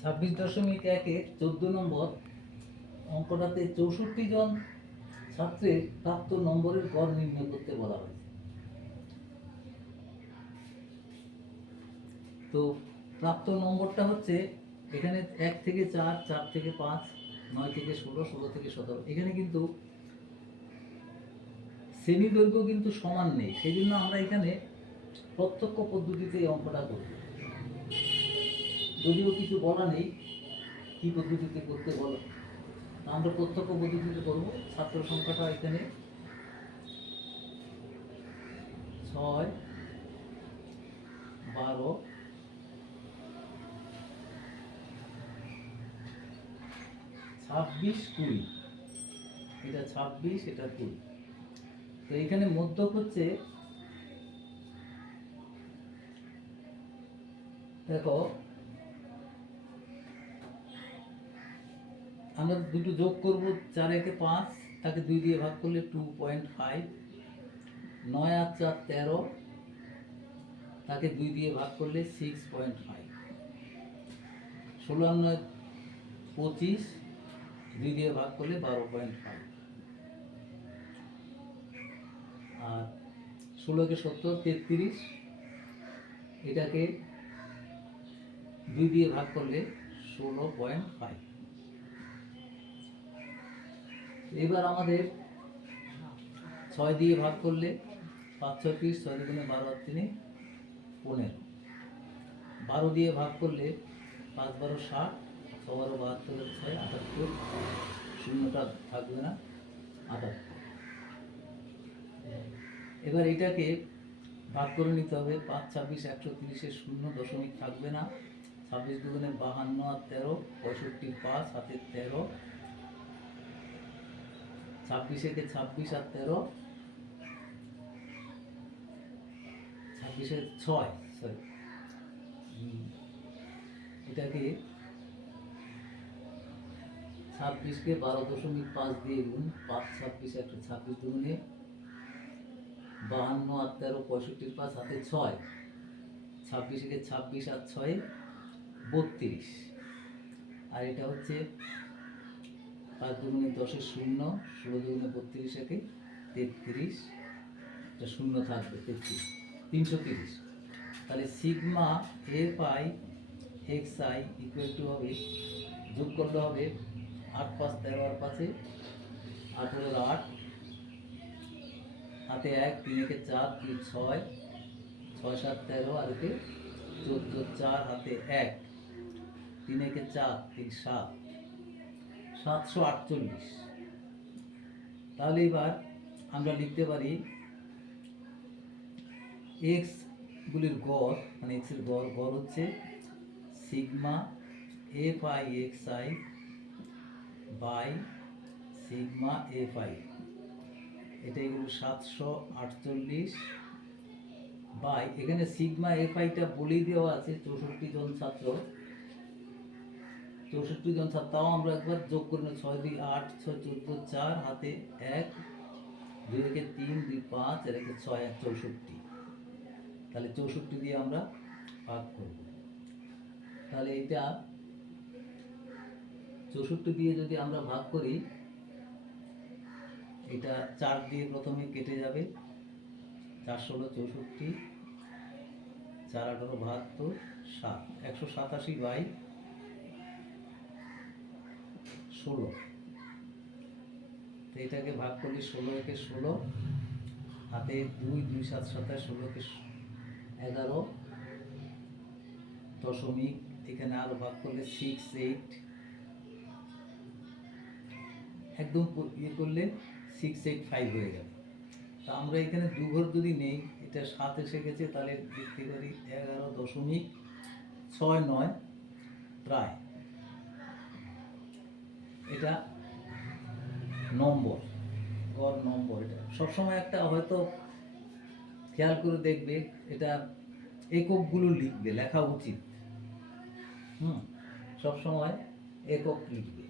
ছাব্বিশ দশমিক একের চোদ্দ নম্বর, অঙ্কটাতে চৌষট্টি জন ছাত্রের প্রাপ্ত নম্বরের গড় নির্ণয় করতে বলা হয়েছে। তো প্রাপ্ত নম্বরটা হচ্ছে এখানে এক থেকে চার চার থেকে পাঁচ, নয় থেকে ষোলো ষোলো থেকে সতেরো। এখানে কিন্তু শ্রেণি দৈর্ঘ্য কিন্তু সমান নেই। সেই জন্য আমরা এখানে প্রত্যক্ষ পদ্ধতিতে এই অঙ্কটা করব। যদিও কিছু বলা নেই, কি পদ্ধতিতে করতে বলো? আমরা প্রত্যক্ষ পদ্ধতিতে করব। ছাত্র সংখ্যাটা এখানে ছয়, বারো, ছাব্বিশ, কুড়ি। এটা ছাব্বিশ, এটা কুড়ি। তো এখানে মধ্যক হচ্ছে, দেখো আমরা দুটো যোগ করব চার একে পাঁচ, তাকে দুই দিয়ে ভাগ করলে টু পয়েন্ট ফাইভ নয় আর চার তেরো, তাকে দুই দিয়ে ভাগ করলে সিক্স পয়েন্ট ফাইভ ষোলো আর নয় পঁচিশ, দুই দিয়ে ভাগ করলে বারো পয়েন্ট ফাইভ আর ষোলোকে সত্তর, তেত্রিশ, এটাকে দুই দিয়ে ভাগ করলে ষোলো পয়েন্ট ফাইভ এবার আমাদের ছয় দিয়ে ভাগ করলে পাঁচ, ছয়, তিরিশ, ছয় দুগুণে বারো আর তিনে পনেরো। বারো দিয়ে ভাগ করলে পাঁচ বারো ষাট, ছ বারো বাহাত্তর, ছয় আটাত্তর, শূন্যটা থাকবে না, আটাত্তর। এবার এটাকে ভাগ করে নিতে হবে, পাঁচ, ছাব্বিশ, একশো তিরিশের শূন্য দশমিক থাকবে না, ছাব্বিশ দুগুণে বাহান্ন আর তেরো, পঁয়ষট্টি পাঁচ হাতে তেরো ছাব্বিশ একে ছাব্বিশ আর তেরো? ছাব্বিশে ছয় সরি এটাকে ছাব্বিশকে বারো দশমিক পাঁচ দিয়ে গুণ, পাঁচ ছাব্বিশ একশো ছাব্বিশ দুগুণে। বাহান্ন আর তেরো পঁয়ষট্টির পাঁচ, হাতে ছয়। ছাব্বিশ ছাব্বিশ আর ছয়? বত্রিশ। আর এটা হচ্ছে পাঁচ দুগুণে দশের শূন্য, ষোলো দুগুণে বত্রিশ একে তেত্রিশ, এটা শূন্য থাকবে, তেত্রিশ, তিনশো তিরিশ। তাহলে sigma F I X I equal to হবে, যোগ করলে হবে আট পাঁচ তেরো আর পাঁচে, আঠেরোর আট, হাতে এক, তিন একে চার, দুই ছয় ছয় সাত তেরো, আর একে চোদ্দ চার, হাতে এক, তিন একে চার, তিন সাত। সাতশো আটচল্লিশ। তাহলে এবার আমরা লিখতে পারি এক্স গুলির গড় মানে এক্সের গড় গড় হচ্ছে sigma F I X I by sigma F I এটা এগুলো সাতশো আটচল্লিশ বাই এখানে সিগমা এফ আইটা বলেই দেওয়া আছে, চৌষট্টি জন ছাত্র। চৌষট্টি জন ছাত্র, তাও আমরা একবার যোগ করে নেব ছয় দুই আট, ছয় চোদ্দ, চার, হাতে এক, দুই রেখে তিন, দুই পাঁচ, আর ছয়, এক চৌষট্টি। তাহলে চৌষট্টি দিয়ে আমরা ভাগ করব। তাহলে এটা চৌষট্টি দিয়ে যদি আমরা ভাগ করি, এটা চার দিয়ে প্রথমে কেটে যাবে। চার ষোলো, চৌষট্টি, চার আঠারো, বাহাত্তর, সাত। একশো সাতাশি বাই ষোলো। তো এটাকে ভাগ করলে ষোলো একে ষোলো, হাতে দুই দুই, সাত সাতাশ ষোলোকে এগারো দশমিক, এখানে আরও ভাগ করলে সিক্স এইট একদম ইয়ে করলে সিক্স এইট ফাইভ হয়ে যাবে। তা আমরা এখানে দু ঘর যদি নেই, এটা সাত এসে গেছে, তাহলে লিখতে পারি এগারো দশমিক ছয় নয় প্রায়। এটা নম্বর, গড় নম্বর। এটা সবসময় একটা হয়তো খেয়াল করে দেখবে, এটা এককগুলো লিখবে, লেখা উচিত। হুম, সবসময় একক লিখবে।